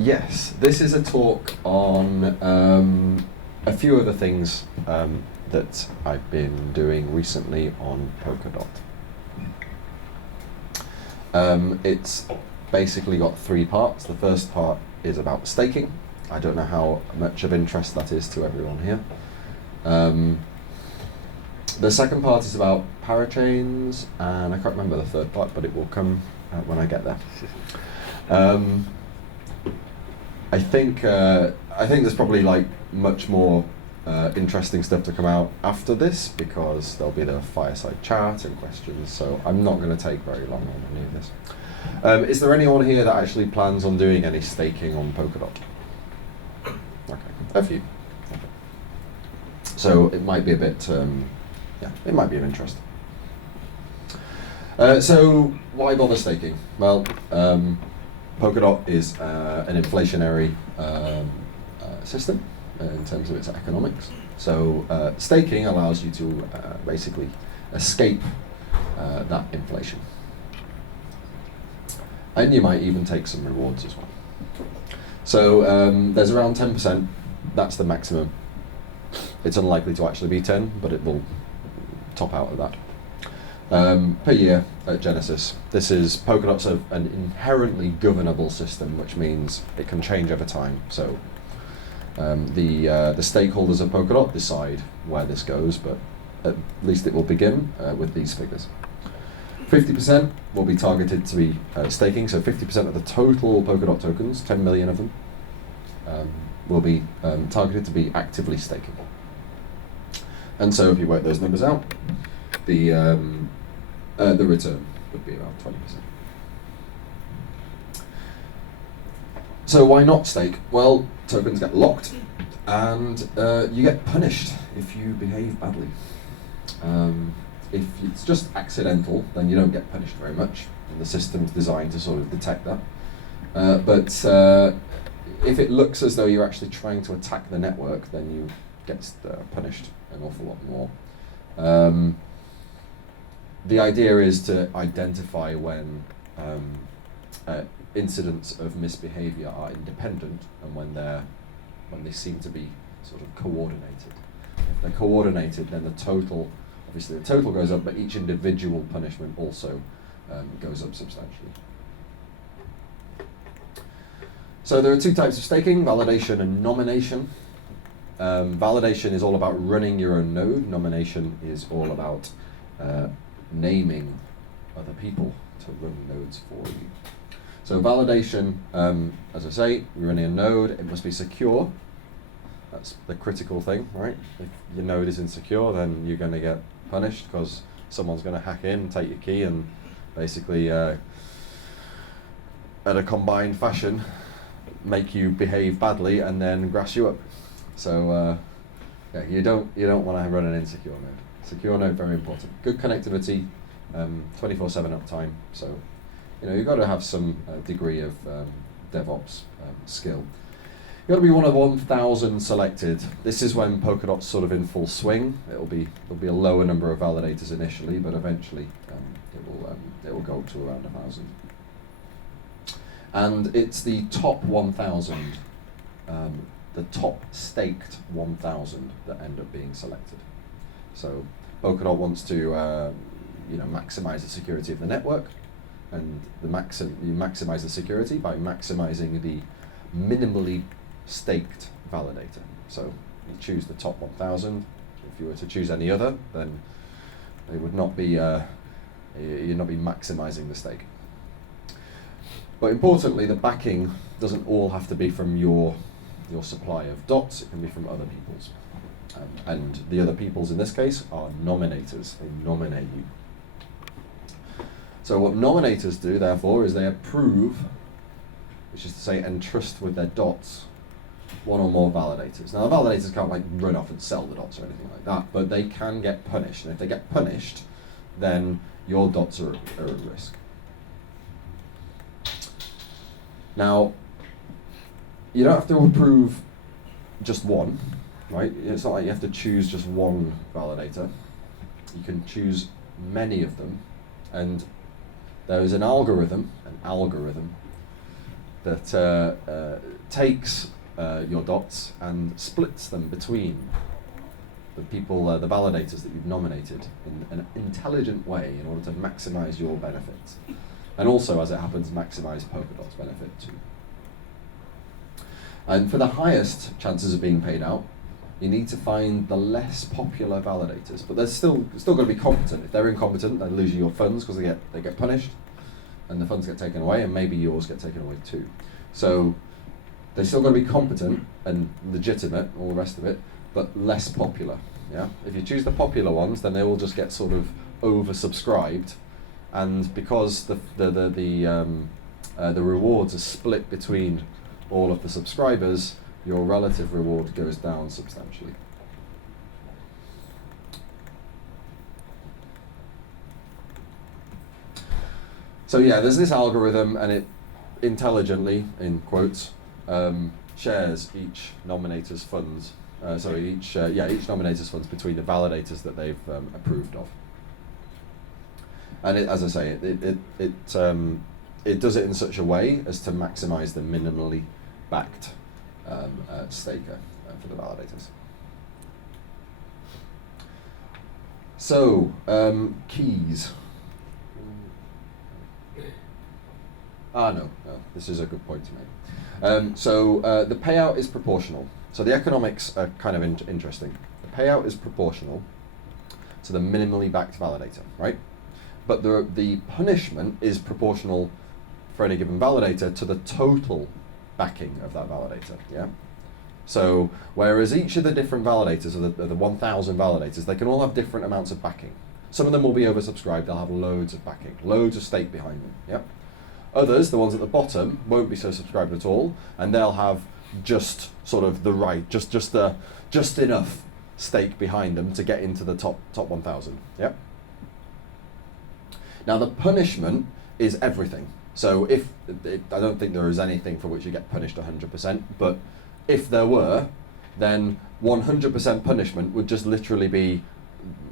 Yes, this is a talk on a few other things that I've been doing recently on Polkadot. It's basically got three parts. The first part is about staking. I don't know how much of interest that is to everyone here. The second part is about parachains, and I can't remember the third part, but it will come when I get there. I think there's probably like much more interesting stuff to come out after this, because there'll be the fireside chat and questions. So I'm not going to take very long on any of this. Is there anyone here that actually plans on doing any staking on Polkadot? Okay, a few. Okay. So it might be a bit, it might be of interest. So why bother staking? Well, Polkadot is an inflationary system in terms of its economics. So staking allows you to basically escape that inflation. And you might even take some rewards as well. So there's around 10%, that's the maximum. It's unlikely to actually be 10, but it will top out of that. Per year at Genesis. This is Polkadot's an inherently governable system, which means it can change over time. So the stakeholders of Polkadot decide where this goes, but at least it will begin with these figures. 50% will be targeted to be staking, so 50% of the total Polkadot tokens, 10 million of them, will be targeted to be actively staking. And so if you work those numbers out, the return would be around 20%. So why not stake? Well, tokens get locked, and you get punished if you behave badly. If it's just accidental, then you don't get punished very much, and the system's designed to sort of detect that. But if it looks as though you're actually trying to attack the network, then you get punished an awful lot more. The idea is to identify when incidents of misbehavior are independent and when they seem to be sort of coordinated. If they're coordinated, then obviously the total goes up, but each individual punishment also goes up substantially. So there are two types of staking, validation and nomination. Validation is all about running your own node. Nomination is all about naming other people to run nodes for you. So validation, as I say, you're running a node, it must be secure. That's the critical thing, right? If your node is insecure, then you're going to get punished because someone's going to hack in, take your key, and basically, at a combined fashion, make you behave badly and then grass you up. So yeah, you don't want to run an insecure node. Secure node, very important. Good connectivity, 24/7 uptime. So you've got to have some degree of DevOps skill. You've got to be one of 1,000 selected. This is when Polkadot's sort of in full swing. There'll be a lower number of validators initially, but eventually it will go to around 1,000. And it's the top 1,000, the top staked 1,000 that end up being selected. So Polkadot wants to maximize the security of the network, and you maximize the security by maximizing the minimally staked validator. So you choose the top 1,000. If you were to choose any other, then they would not be you'd not be maximizing the stake. But importantly, the backing doesn't all have to be from your supply of dots. It can be from other people's. And the other people's in this case are nominators. They nominate you. So what nominators do, therefore, is they approve, which is to say entrust with their dots, one or more validators. Now, the validators can't run off and sell the dots or anything like that, but they can get punished. And if they get punished, then your dots are at risk. Now, you don't have to approve just one, right? It's not like you have to choose just one validator. You can choose many of them, and there is an algorithm that takes your dots and splits them between the people, the validators that you've nominated in an intelligent way in order to maximize your benefits. And also, as it happens, maximize Polkadot's benefit too. And for the highest chances of being paid out, you need to find the less popular validators, but they're still got to be competent. If they're incompetent, they're losing your funds because they get punished, and the funds get taken away, and maybe yours get taken away too. So they're still got to be competent and legitimate, all the rest of it, but less popular. Yeah. If you choose the popular ones, then they will just get sort of oversubscribed, and because the rewards are split between all of the subscribers, your relative reward goes down substantially. So yeah, there's this algorithm, and it intelligently, in quotes, shares each nominator's funds. Each nominator's funds between the validators that they've approved of. And it, as I say, it does it in such a way as to maximize the minimally backed staker for the validators. So, keys. No, this is a good point to make. The payout is proportional. So the economics are kind of interesting. The payout is proportional to the minimally backed validator, right? But the punishment is proportional for any given validator to the total backing of that validator, yeah? So, whereas each of the different validators, of the 1,000 validators, they can all have different amounts of backing. Some of them will be oversubscribed, they'll have loads of backing, loads of stake behind them, yeah? Others, the ones at the bottom, won't be so subscribed at all, and they'll have just sort of the right, just enough stake behind them to get into the top 1,000, yeah? Now the punishment is everything. So I don't think there is anything for which you get punished 100%, but if there were, then 100% punishment would just literally be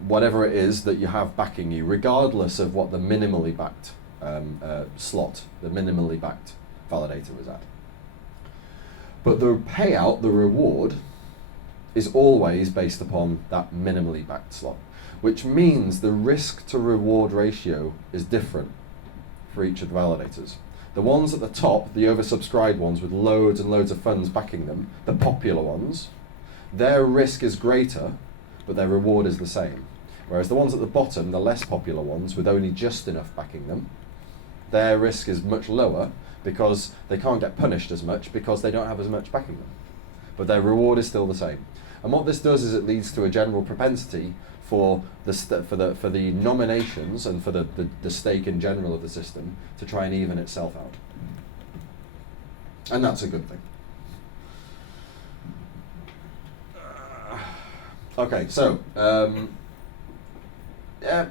whatever it is that you have backing you, regardless of what the minimally backed slot, the minimally backed validator was at. But the payout, the reward, is always based upon that minimally backed slot, which means the risk to reward ratio is different for each of the validators. The ones at the top, the oversubscribed ones with loads and loads of funds backing them, the popular ones, their risk is greater, but their reward is the same. Whereas the ones at the bottom, the less popular ones with only just enough backing them, their risk is much lower because they can't get punished as much because they don't have as much backing them. But their reward is still the same. And what this does is it leads to a general propensity for the nominations and for the stake in general of the system to try and even itself out. And that's a good thing. Okay, so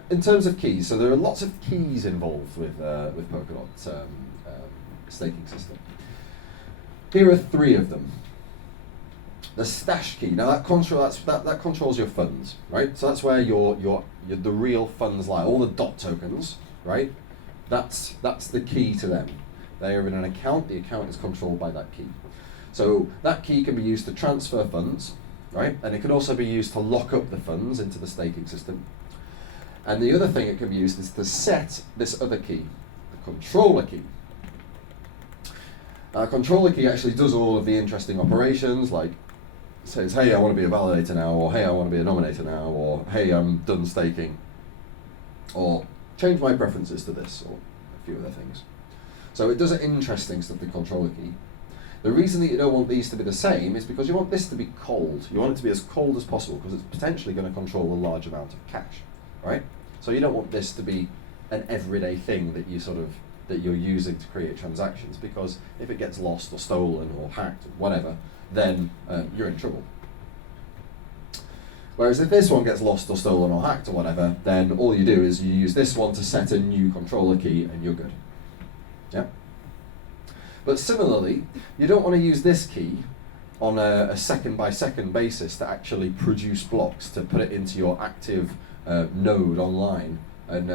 in terms of keys, so there are lots of keys involved with Polkadot's staking system. Here are 3 of them. The stash key. Now that controls your funds, right? So that's where the real funds lie. All the dot tokens, right? That's the key to them. They are in an account. The account is controlled by that key. So that key can be used to transfer funds, right? And it can also be used to lock up the funds into the staking system. And the other thing it can be used is to set this other key, the controller key. Controller key actually does all of the interesting operations, like says, hey, I want to be a validator now, or hey, I want to be a nominator now, or hey, I'm done staking, or change my preferences to this, or a few other things. So it does interesting stuff, the controller key. The reason that you don't want these to be the same is because you want this to be cold. You want it to be as cold as possible because it's potentially going to control a large amount of cash, right? So you don't want this to be an everyday thing that you're using to create transactions, because if it gets lost or stolen or hacked or whatever, then you're in trouble. Whereas if this one gets lost or stolen or hacked or whatever, then all you do is you use this one to set a new controller key and you're good. Yeah. But similarly, you don't want to use this key on a second by second basis to actually produce blocks, to put it into your active node online and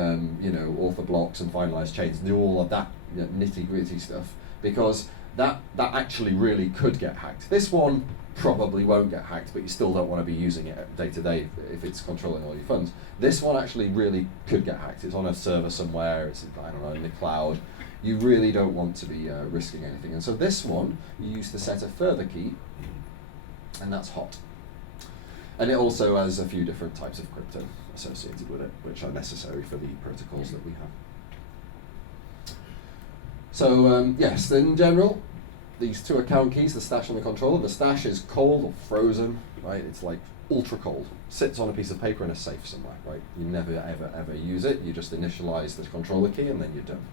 author blocks and finalize chains and do all of that nitty gritty stuff. because that actually really could get hacked. This one probably won't get hacked, but you still don't want to be using it day to day if it's controlling all your funds. This one actually really could get hacked. It's on a server somewhere, it's, I don't know, in the cloud. You really don't want to be risking anything. And so this one, you use to set a further key, and that's hot. And it also has a few different types of crypto associated with it, which are necessary for the protocols that we have. So yes, in general, these two account keys, the stash and the controller. The stash is cold or frozen, right? It's like ultra cold. Sits on a piece of paper in a safe somewhere, right? You never ever use it. You just initialize the controller key and then you're done.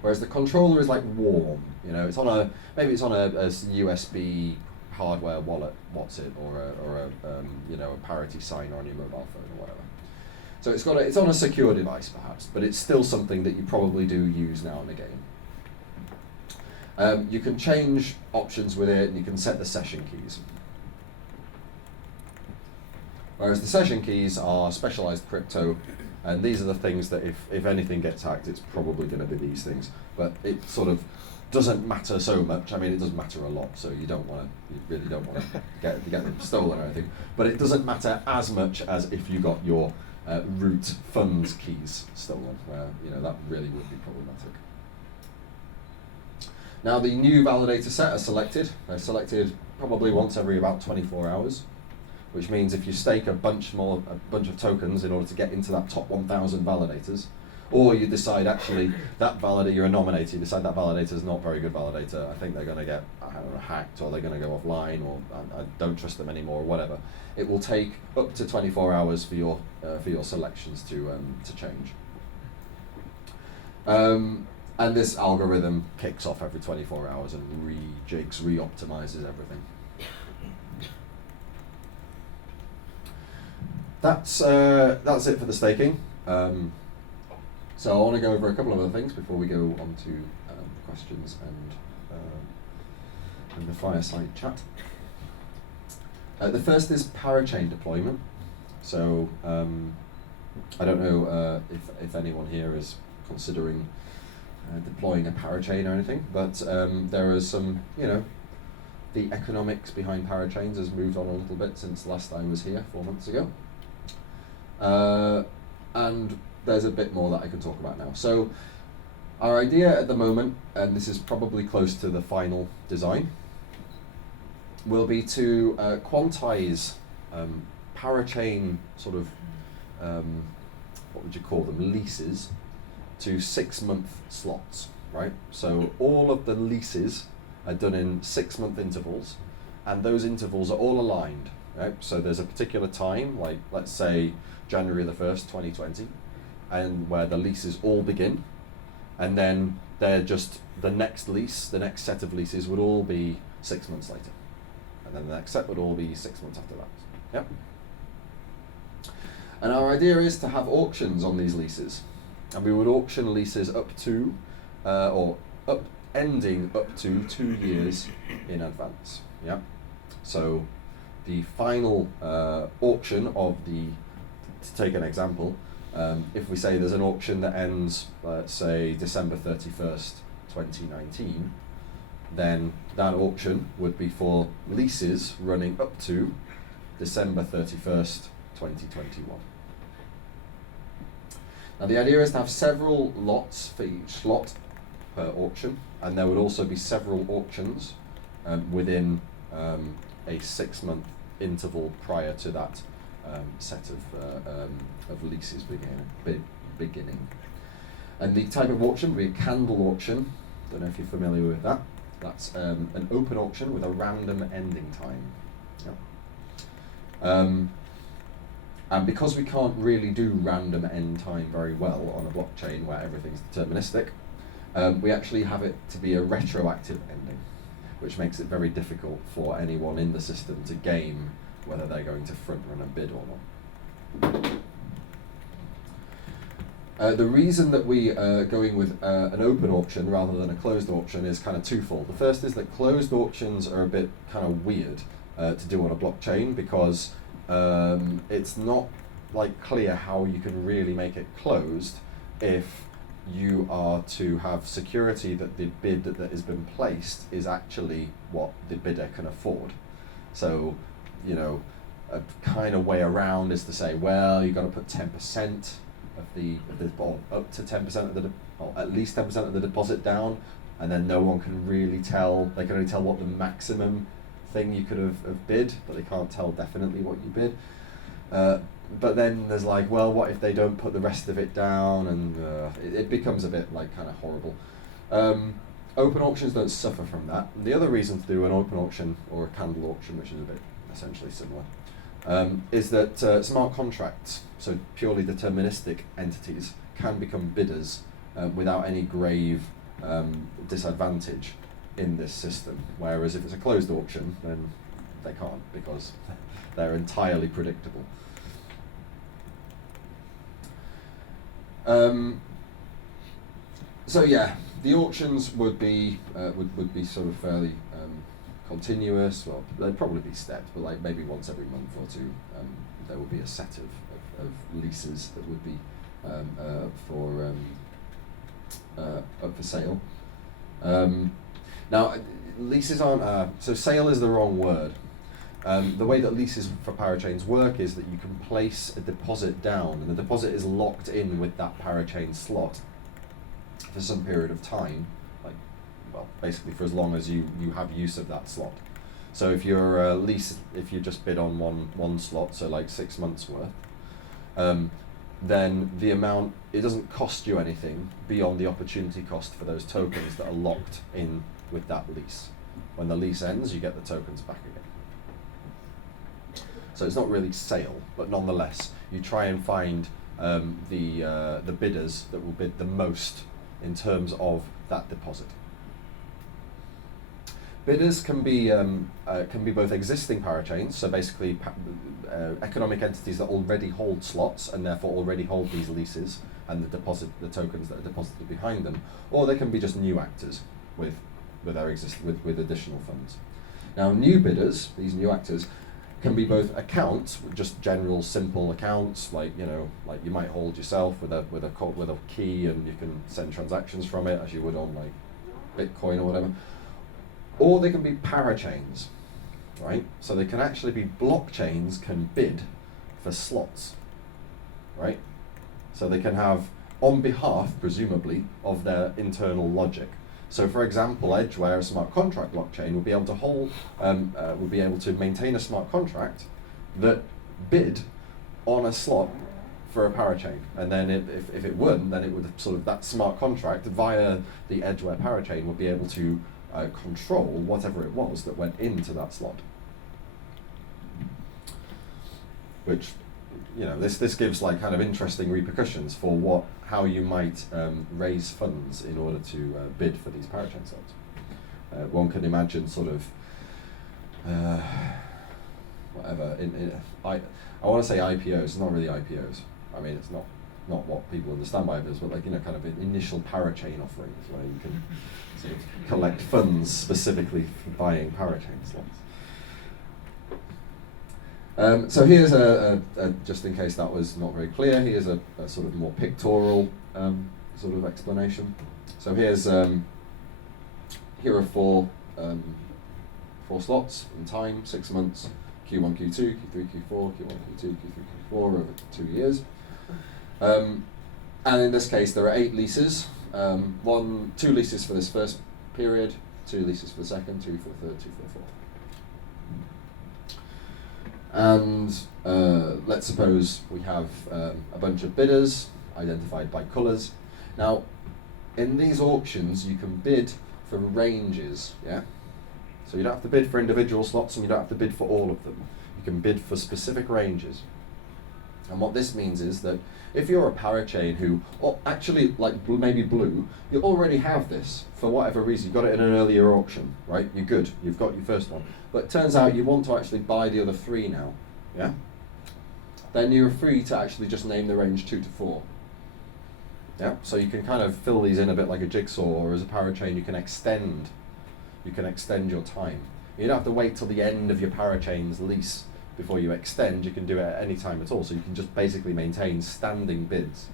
Whereas the controller is like warm, you know. It's on a a USB hardware wallet, or a you know, a parity signer on your mobile phone or whatever. So it's on a secure device perhaps, but it's still something that you probably do use now and again. You can change options with it, and you can set the session keys. Whereas the session keys are specialized crypto, and these are the things that if anything gets hacked, it's probably going to be these things. But it sort of doesn't matter so much. I mean, it does matter a lot, so you really don't want to get them stolen or anything. But it doesn't matter as much as if you got your root funds keys stolen, where, you know, that really would be problematic. Now the new validator set are selected. They're selected probably once every about 24 hours, which means if you stake a bunch of tokens in order to get into that top 1,000 validators, or you decide actually that validator, you're a nominator, you decide that validator is not a very good validator, I think they're going to get, I don't know, hacked, or they're going to go offline, or I don't trust them anymore, or whatever. It will take up to 24 hours for your selections to change. And this algorithm kicks off every 24 hours and rejigs, re-optimizes everything. That's it for the staking. So I want to go over a couple of other things before we go on to questions and the fireside chat. The first is parachain deployment. So I don't know if anyone here is considering deploying a parachain or anything, but there is some, you know, the economics behind parachains has moved on a little bit since last I was here 4 months ago. And there's a bit more that I can talk about now. So our idea at the moment, and this is probably close to the final design, will be to quantize parachain sort of, what would you call them, leases to 6-month slots, right? So all of the leases are done in 6-month intervals, and those intervals are all aligned, right? So there's a particular time, like let's say January the 1st, 2020, and where the leases all begin, and then they're just the next lease, the next set of leases would all be 6 months later, and then the next set would all be 6 months after that. Yep. And our idea is to have auctions on these leases, and we would auction leases up to, ending up to 2 years in advance. Yeah. So the final auction of to take an example, if we say there's an auction that ends, let's say, December 31st, 2019, then that auction would be for leases running up to December 31st, 2021. Now the idea is to have several lots for each lot per auction, and there would also be several auctions within a 6-month interval prior to that set of leases beginning. And the type of auction would be a candle auction. Don't know if you're familiar with that. That's an open auction with a random ending time. Yeah. And because we can't really do random end time very well on a blockchain where everything's deterministic, we actually have it to be a retroactive ending, which makes it very difficult for anyone in the system to game whether they're going to front run a bid or not. The reason that we are going with an open auction rather than a closed auction is kind of twofold. The first is that closed auctions are a bit kind of weird to do on a blockchain, because it's not like clear how you can really make it closed if you are to have security that the bid that has been placed is actually what the bidder can afford. So, you know, a kind of way around is to say, well, you've got to put 10% or up to 10% of the, or at least 10% of the deposit down, and then no one can really tell. They can only tell what the maximum thing you could have bid, but they can't tell definitely what you bid. But then there's like, well, what if they don't put the rest of it down, and it becomes a bit like kind of horrible. Open auctions don't suffer from that. And the other reason to do an open auction or a candle auction, which is a bit essentially similar, is that smart contracts, so purely deterministic entities, can become bidders without any grave disadvantage in this system. Whereas if it's a closed auction, then they can't, because they're entirely predictable. So yeah, the auctions would be sort of fairly continuous. Well, they'd probably be stepped, but like maybe once every month or two, there would be a set of leases that would be up for sale. Now, leases aren't so sale is the wrong word. The way that leases for parachains work is that you can place a deposit down, and the deposit is locked in with that parachain slot for some period of time, like, well, basically for as long as you have use of that slot. So if you're if you just bid on one slot, so like 6 months worth, then the amount, it doesn't cost you anything beyond the opportunity cost for those tokens that are locked in with that lease. When the lease ends, you get the tokens back again. So it's not really sale, but nonetheless, you try and find the bidders that will bid the most in terms of that deposit. Bidders can be both existing parachains, so basically economic entities that already hold slots and therefore already hold these leases and the tokens that are deposited behind them, or they can be just new actors with additional funds. Now, new bidders, these new actors, can be both accounts, just general simple accounts, like you might hold yourself with a key, and you can send transactions from it as you would on like Bitcoin or whatever. Or they can be parachains, right? So they can actually be blockchains can bid for slots, right? So they can have on behalf, presumably, of their internal logic. So, for example, Edgeware, a smart contract blockchain, will be able to will be able to maintain a smart contract that bid on a slot for a parachain, and then if it won, then it would sort of that smart contract via the Edgeware parachain would be able to control whatever it was that went into that slot. Which, this gives like kind of interesting repercussions for how you might raise funds in order to bid for these parachain slots. One can imagine sort of whatever. I want to say IPOs. It's not really IPOs. I mean, it's not what people understand by IPOs, but like kind of initial parachain offerings where you can sort of collect funds specifically for buying parachain slots. So here's a just in case that was not very clear, here's a sort of more pictorial sort of explanation. So here's here are four slots in time, 6 months, Q1, Q2, Q3, Q4, Q1, Q2, Q3, Q4 over 2 years. And in this case, there are 8 leases. 2 leases for this first period, 2 leases for the second, 2 for the third, 2 for the fourth. And let's suppose we have a bunch of bidders identified by colours. Now, in these auctions, you can bid for ranges, yeah? So you don't have to bid for individual slots, and you don't have to bid for all of them. You can bid for specific ranges. And what this means is that if you're a parachain who, or actually like maybe blue, you already have this for whatever reason. You got it in an earlier auction, right? You're good. You've got your first one. But it turns out you want to actually buy the other 3 now, yeah? Then you're free to actually just name the range 2 to 4. Yeah, so you can kind of fill these in a bit like a jigsaw, or as a parachain you can extend your time. You don't have to wait till the end of your parachain's lease before you extend. You can do it at any time at all, so you can just basically maintain standing bids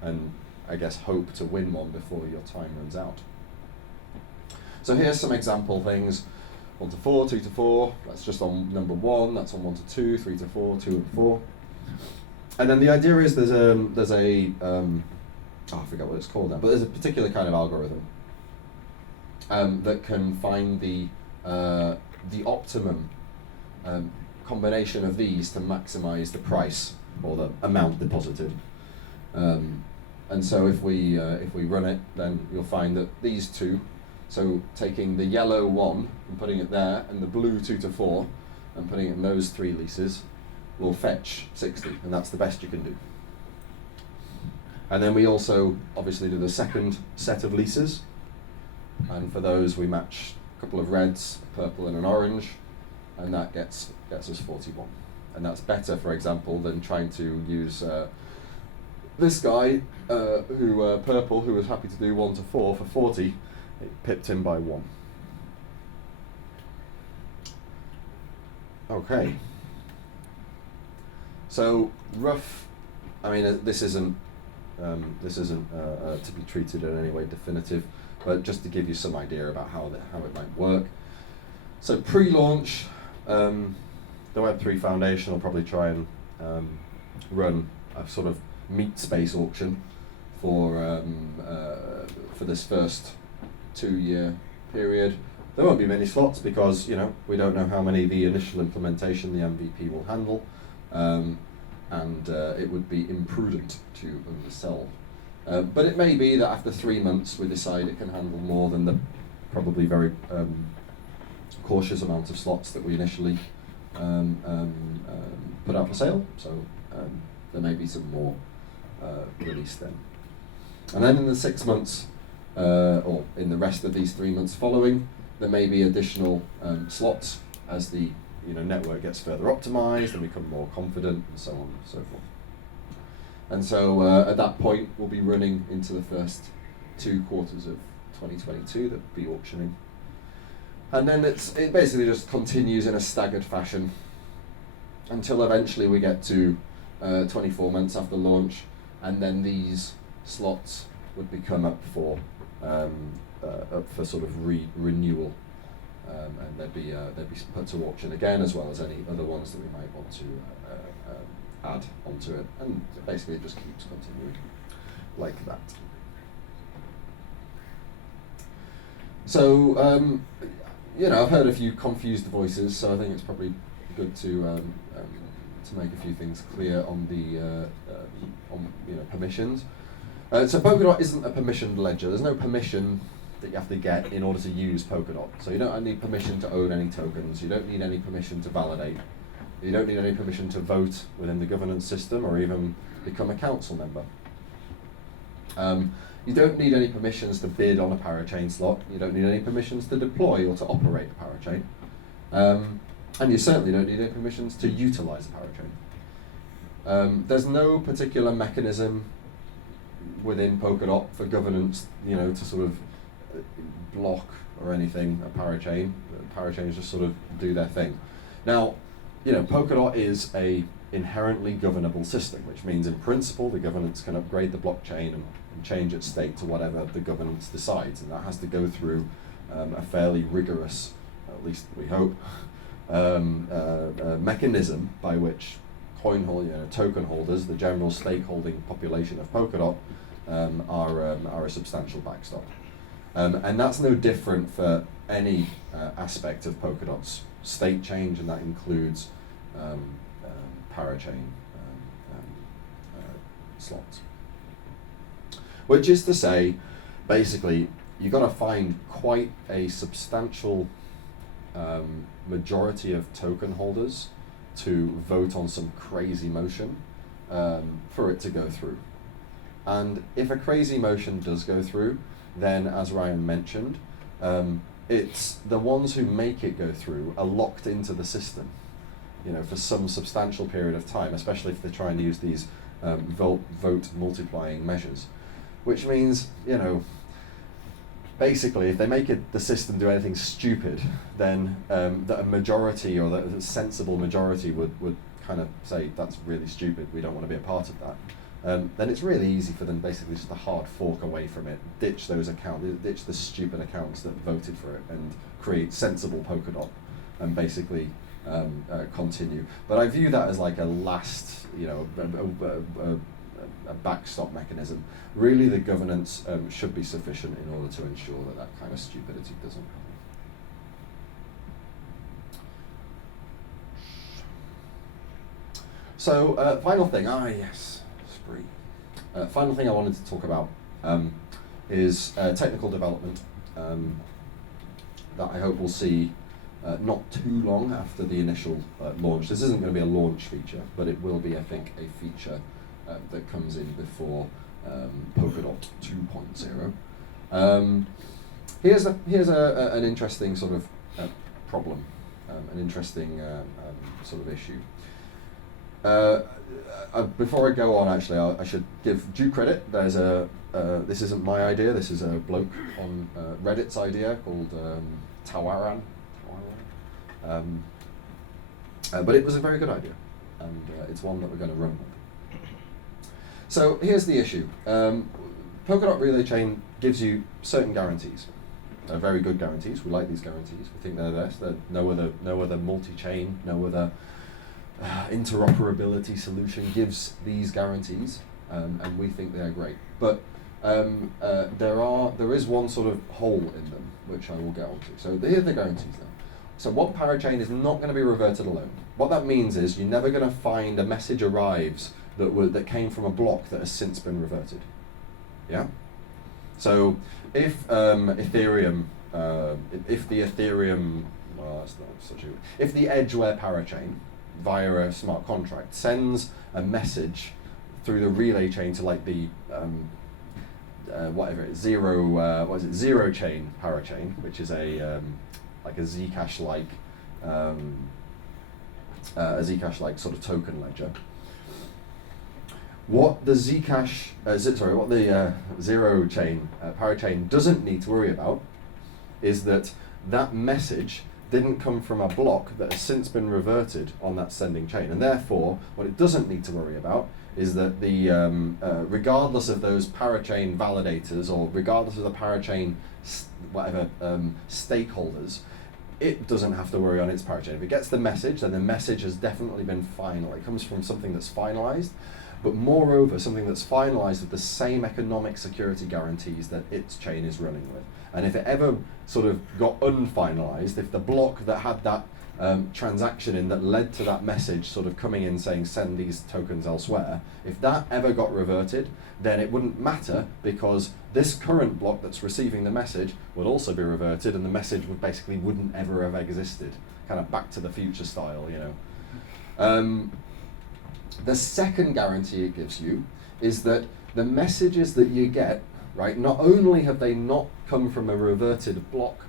and I guess, hope to win one before your time runs out. So here's some example things. 1 to 4, 2 to 4, that's just on number 1, that's on 1 to 2, 3 to 4, 2 and 4. And then the idea is there's a I forget what it's called now, but there's a particular kind of algorithm that can find the optimum combination of these to maximize the price or the amount deposited. And so if we run it, then you'll find that these two, so taking the yellow 1 and putting it there, and the blue 2 to 4 and putting it in those 3 leases, will fetch 60, and that's the best you can do. And then we also obviously do the second set of leases, and for those we match a couple of reds, a purple and an orange, and that gets us 41. And that's better, for example, than trying to use this guy, purple, who was happy to do 1 to 4 for 40. It pipped him by 1. Okay. So rough. I mean, this isn't to be treated in any way definitive, but just to give you some idea about how it might work. So pre-launch, the Web3 Foundation will probably try and run a sort of meat space auction for this first 2-year period. There won't be many slots because we don't know how many the initial implementation, the MVP, will handle, and it would be imprudent to undersell. But it may be that after 3 months we decide it can handle more than the probably very cautious amount of slots that we initially put out for sale. So there may be some more released then. And then in the 6 months, or in the rest of these 3 months following, there may be additional slots as the network gets further optimized and become more confident, and so on and so forth. And so at that point, we'll be running into the first 2 quarters of 2022 that we'll be auctioning. And then it basically just continues in a staggered fashion until eventually we get to 24 months after launch, and then these slots would become up for sort of renewal, and they'd be put to auction again, as well as any other ones that we might want to add onto it, and basically it just keeps continuing like that. So I've heard a few confused voices, so I think it's probably good to make a few things clear on the permissions. So Polkadot isn't a permissioned ledger. There's no permission that you have to get in order to use Polkadot. So you don't need permission to own any tokens. You don't need any permission to validate. You don't need any permission to vote within the governance system or even become a council member. You don't need any permissions to bid on a parachain slot. You don't need any permissions to deploy or to operate a parachain. And you certainly don't need any permissions to utilize a parachain. There's no particular mechanism within Polkadot for governance, to sort of block or anything a parachain. Parachains just sort of do their thing. Now, Polkadot is a inherently governable system, which means in principle the governance can upgrade the blockchain and change its state to whatever the governance decides, and that has to go through a fairly rigorous, at least we hope, mechanism by which token holders, the general stakeholding population of Polkadot, are a substantial backstop. And that's no different for any aspect of Polkadot's state change, and that includes parachain slots. Which is to say, basically, you've got to find quite a substantial majority of token holders to vote on some crazy motion for it to go through. And if a crazy motion does go through, then, as Ryan mentioned, it's the ones who make it go through are locked into the system, for some substantial period of time, especially if they try and use these vote multiplying measures. Which means, basically, if they make the system do anything stupid, then that a majority, or that a sensible majority would kind of say, that's really stupid, we don't want to be a part of that. then it's really easy for them basically just to hard fork away from it, ditch those accounts, ditch the stupid accounts that voted for it, and create sensible Polkadot, and basically continue. But I view that as like a last, a backstop mechanism. Really, the governance should be sufficient in order to ensure that that kind of stupidity doesn't happen. So, final thing, yes, spree. Final thing I wanted to talk about is technical development that I hope we'll see not too long after the initial launch. This isn't going to be a launch feature, but it will be, I think, a feature that comes in before Polkadot 2.0. Here's an interesting sort of problem, an interesting sort of issue. Before I go on, actually, I should give due credit. There's this isn't my idea. This is a bloke on Reddit's idea called Tawaran. But it was a very good idea, and it's one that we're going to run with. So here's the issue. Polkadot Relay Chain gives you certain guarantees. They're very good guarantees. We like these guarantees. We think they're the best. No other multi-chain, no other interoperability solution gives these guarantees, and we think they're great. But there is one sort of hole in them, which I will get onto. So here are the guarantees now. So one parachain is not going to be reverted alone. What that means is you're never going to find a message arrives that came from a block that has since been reverted. Yeah. So if Ethereum, if the Edgeware parachain via a smart contract sends a message through the relay chain to like the zero chain parachain, which is a like a Zcash like sort of token ledger. What the zero chain parachain doesn't need to worry about is that message didn't come from a block that has since been reverted on that sending chain, and therefore what it doesn't need to worry about is that the regardless of those parachain validators, or regardless of the parachain stakeholders, it doesn't have to worry on its parachain. If it gets the message, then the message has definitely been final. It comes from something that's finalized, but moreover, something that's finalized with the same economic security guarantees that its chain is running with. And if it ever sort of got unfinalized, if the block that had that transaction in that led to that message sort of coming in saying send these tokens elsewhere, if that ever got reverted, then it wouldn't matter, because this current block that's receiving the message would also be reverted, and the message wouldn't ever have existed. Kind of Back to the Future style, you know. The second guarantee it gives you is that the messages that you get, right, not only have they not come from a reverted block,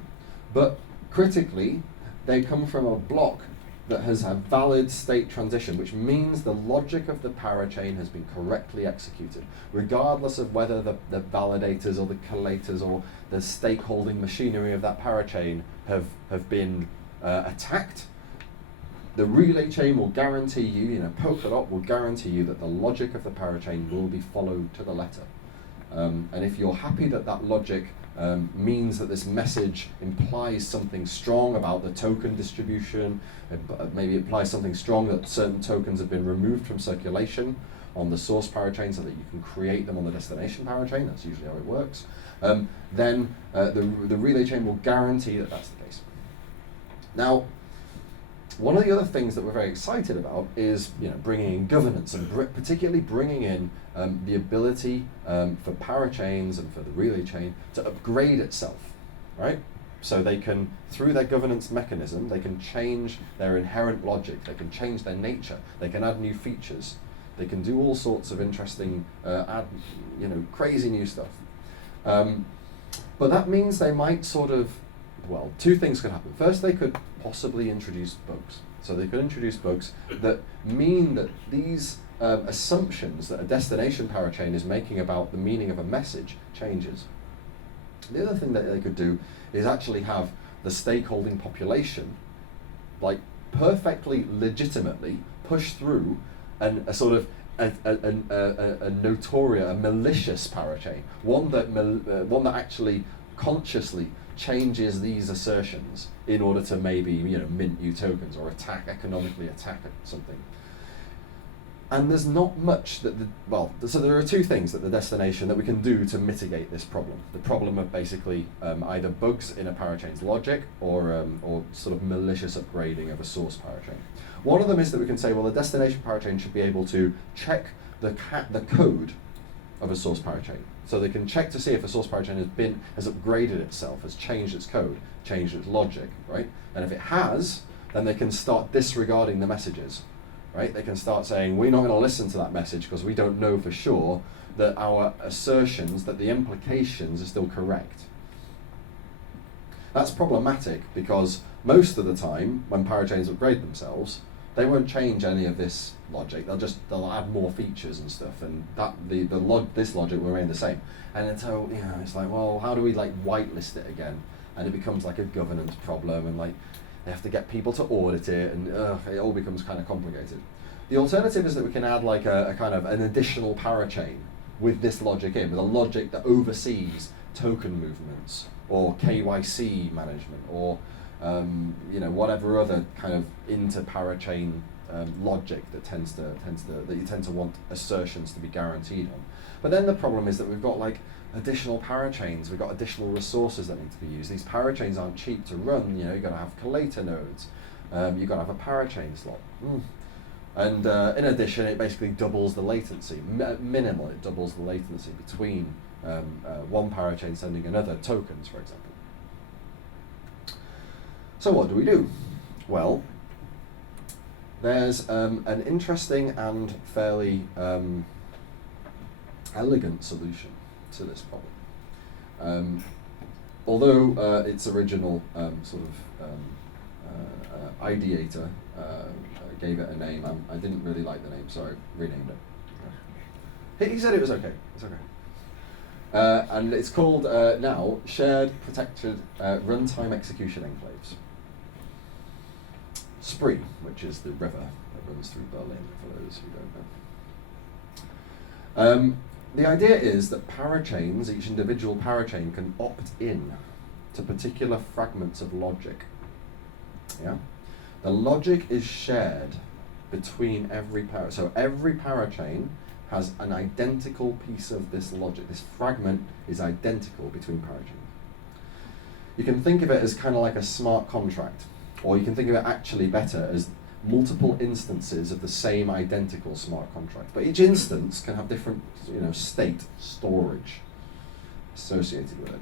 but critically, they come from a block that has a valid state transition, which means the logic of the parachain has been correctly executed, regardless of whether the validators or the collators or the stakeholding machinery of that parachain have been attacked. The relay chain will guarantee you, Polkadot will guarantee you that the logic of the parachain will be followed to the letter. And if you're happy that that logic means that this message implies something strong about the token distribution, maybe it implies something strong that certain tokens have been removed from circulation on the source parachain so that you can create them on the destination parachain, that's usually how it works, then the relay chain will guarantee that that's the case. Now, one of the other things that we're very excited about is bringing in governance, and particularly bringing in the ability for parachains and for the relay chain to upgrade itself, right? So they can, through their governance mechanism, they can change their inherent logic, they can change their nature, they can add new features, they can do all sorts of interesting, crazy new stuff. But that means they might two things could happen. First, they could possibly introduce bugs. So they could introduce bugs that mean that these assumptions that a destination parachain is making about the meaning of a message changes. The other thing that they could do is actually have the stakeholding population perfectly legitimately push through a sort of a malicious parachain, one that actually consciously changes these assertions in order to maybe mint new tokens or economically attack something. And there's not much that so there are two things that the destination that we can do to mitigate this problem. The problem of basically either bugs in a parachain's logic or sort of malicious upgrading of a source parachain. One of them is that we can say, well, the destination parachain should be able to check the code of a source parachain. So they can check to see if a source parachain has upgraded itself, has changed its code, changed its logic, right? And if it has, then they can start disregarding the messages. Right? They can start saying, we're not going to listen to that message because we don't know for sure that our assertions, that the implications are still correct. That's problematic because most of the time, when parachains upgrade themselves, they won't change any of this logic. They'll add more features and stuff, and this logic will remain the same. And until it's like, well, how do we whitelist it again? And it becomes like a governance problem, and they have to get people to audit it, and it all becomes kind of complicated. The alternative is that we can add a kind of an additional parachain with this logic with a logic that oversees token movements or KYC management or whatever other kind of inter-parachain logic that you tend to want assertions to be guaranteed on. But then the problem is that we've got additional parachains, we've got additional resources that need to be used. These parachains aren't cheap to run. You've got to have collator nodes, you've got to have a parachain slot. And in addition, it basically doubles the latency. Minimal, it doubles the latency between one parachain sending another tokens, for example. So what do we do? Well, there's an interesting and fairly elegant solution to this problem. Although its original ideator gave it a name, I didn't really like the name, so I renamed it. He said it was okay. It's okay. And it's called now Shared Protected Runtime Execution Enclaves. Spree, which is the river that runs through Berlin, for those who don't know. The idea is that parachains, each individual parachain, can opt in to particular fragments of logic. Yeah? The logic is shared between every parachain. So every parachain has an identical piece of this logic. This fragment is identical between parachains. You can think of it as kind of like a smart contract, or you can think of it actually better as multiple instances of the same identical smart contract. But each instance can have different state storage associated with it.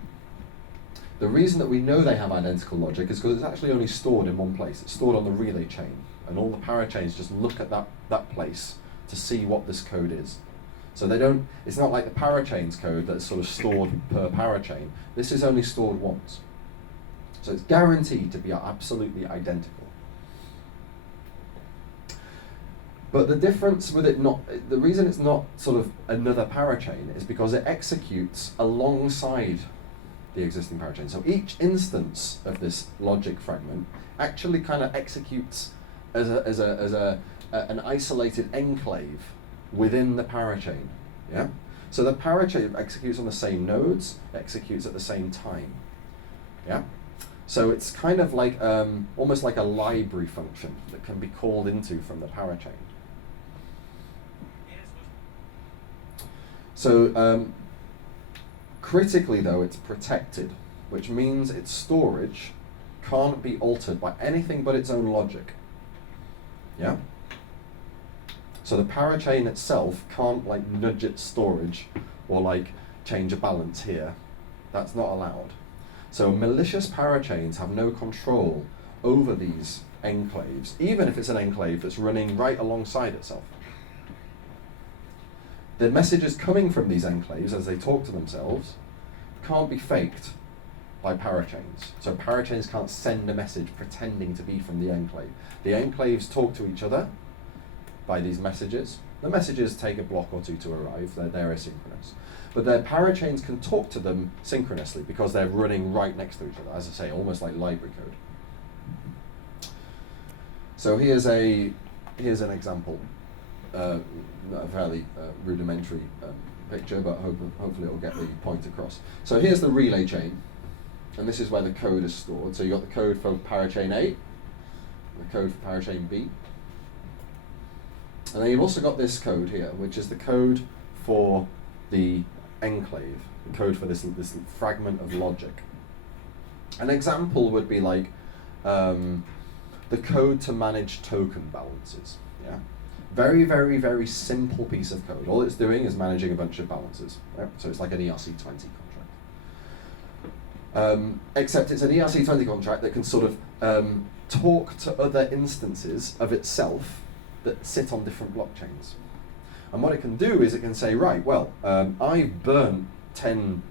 The reason that we know they have identical logic is because it's actually only stored in one place. It's stored on the relay chain, and all the parachains just look at that place to see what this code is. So it's not like the parachain's code that's sort of stored per parachain. This is only stored once. So it's guaranteed to be absolutely identical. But the difference with the reason it's not sort of another parachain is because it executes alongside the existing parachain. So each instance of this logic fragment actually kind of executes as an isolated enclave within the parachain. Yeah. So the parachain executes on the same nodes, executes at the same time. Yeah. So it's kind of like almost like a library function that can be called into from the parachain. So critically, though, it's protected, which means its storage can't be altered by anything but its own logic. Yeah? So the parachain itself can't nudge its storage or change a balance here. That's not allowed. So malicious parachains have no control over these enclaves, even if it's an enclave that's running right alongside itself. The messages coming from these enclaves as they talk to themselves can't be faked by parachains. So parachains can't send a message pretending to be from the enclave. The enclaves talk to each other by these messages. The messages take a block or two to arrive. They're asynchronous. But their parachains can talk to them synchronously because they're running right next to each other, as I say, almost like library code. So here's an example. a fairly rudimentary picture, but hopefully it will get the point across. So here's the relay chain, and this is where the code is stored. So you've got the code for parachain A, the code for parachain B, and then you've also got this code here, which is the code for the enclave, the code for this fragment of logic. An example would be like the code to manage token balances. Yeah, very, very, very simple piece of code. All it's doing is managing a bunch of balances. Right? So it's like an ERC20 contract. Except it's an ERC20 contract that can sort of talk to other instances of itself that sit on different blockchains. And what it can do is it can say, right, well, I've burnt 10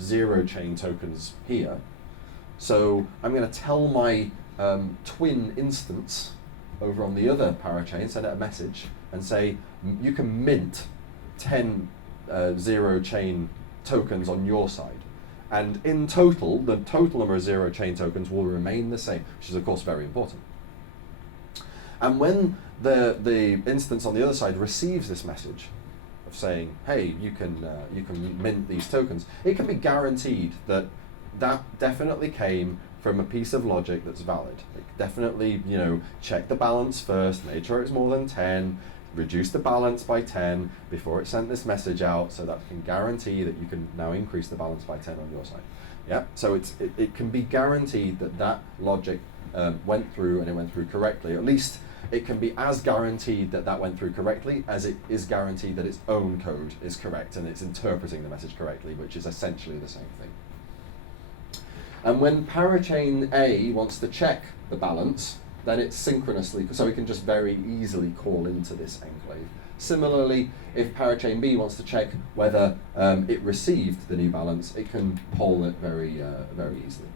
zero chain tokens here, so I'm going to tell my twin instance over on the other parachain, send it a message, and say, you can mint 10 zero chain tokens on your side. And in total, the total number of zero chain tokens will remain the same, which is of course very important. And when the instance on the other side receives this message of saying, hey, you can mint these tokens, it can be guaranteed that that definitely came from a piece of logic that's valid. It definitely, check the balance first, made sure it's more than 10, reduce the balance by 10 before it sent this message out, so that can guarantee that you can now increase the balance by 10 on your side. Yeah, so it can be guaranteed that that logic went through, and it went through correctly. At least it can be as guaranteed that that went through correctly as it is guaranteed that its own code is correct and it's interpreting the message correctly, which is essentially the same thing. And when parachain A wants to check the balance, then it's synchronously, so it can just very easily call into this enclave. Similarly, if parachain B wants to check whether it received the new balance, it can poll it very easily.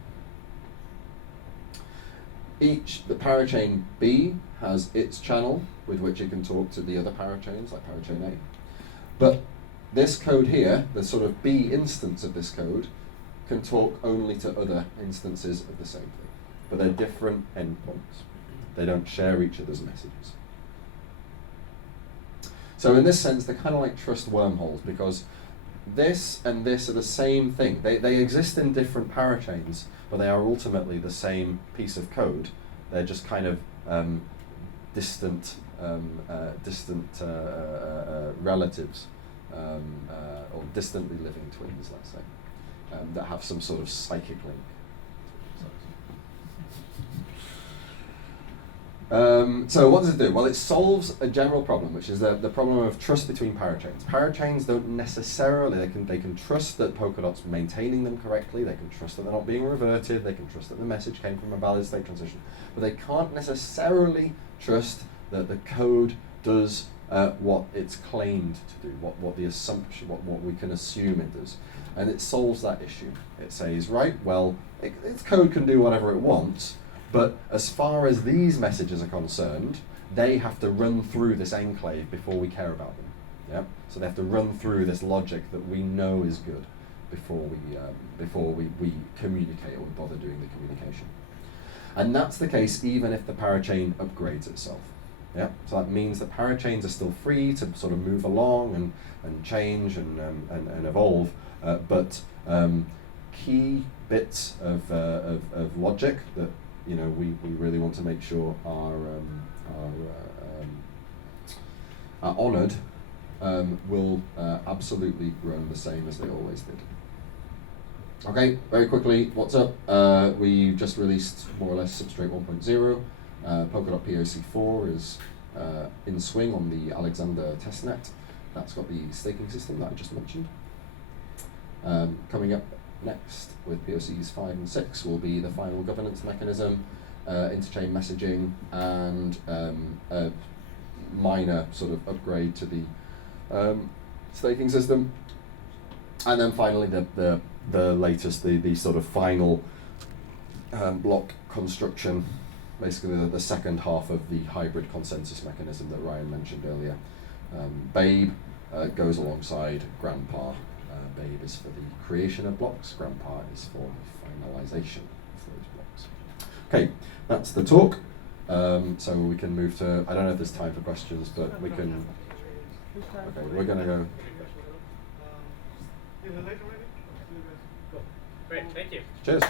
The parachain B has its channel with which it can talk to the other parachains, like parachain A. But this code here, the sort of B instance of this code, can talk only to other instances of the same thing. But they're different endpoints. They don't share each other's messages. So in this sense, they're kind of like trust wormholes, because this and this are the same thing. They exist in different parachains, but they are ultimately the same piece of code. They're just kind of distant relatives, or distantly living twins, let's say, that have some sort of psychic link. So what does it do? Well, it solves a general problem, which is the problem of trust between parachains. Parachains don't necessarily, they can trust that Polkadot's maintaining them correctly, they can trust that they're not being reverted, they can trust that the message came from a valid state transition, but they can't necessarily trust that the code does what it's claimed to do, what the assumption, what we can assume it does. And it solves that issue. It says, right, well, its code can do whatever it wants, but as far as these messages are concerned, they have to run through this enclave before we care about them. Yeah? So they have to run through this logic that we know is good before we communicate or we bother doing the communication. And that's the case even if the parachain upgrades itself. Yeah? So that means the parachains are still free to sort of move along and change and evolve, but key bits of logic that we really want to make sure are honoured will absolutely run the same as they always did. Okay, very quickly, what's up? We just released more or less Substrate 1.0. Polkadot POC 4 is in swing on the Alexander testnet. That's got the staking system that I just mentioned. Coming up next with POCs 5 and 6 will be the final governance mechanism, interchain messaging, and a minor sort of upgrade to the staking system. And then finally the latest, the sort of final block construction, basically the second half of the hybrid consensus mechanism that Ryan mentioned earlier. Babe goes alongside Grandpa. Babe is for the creation of blocks, Grandpa is for the finalization of those blocks. Okay, that's the talk. So we can move to, I don't know if there's time for questions, but we can, okay, we're going to go. Great, thank you. Cheers.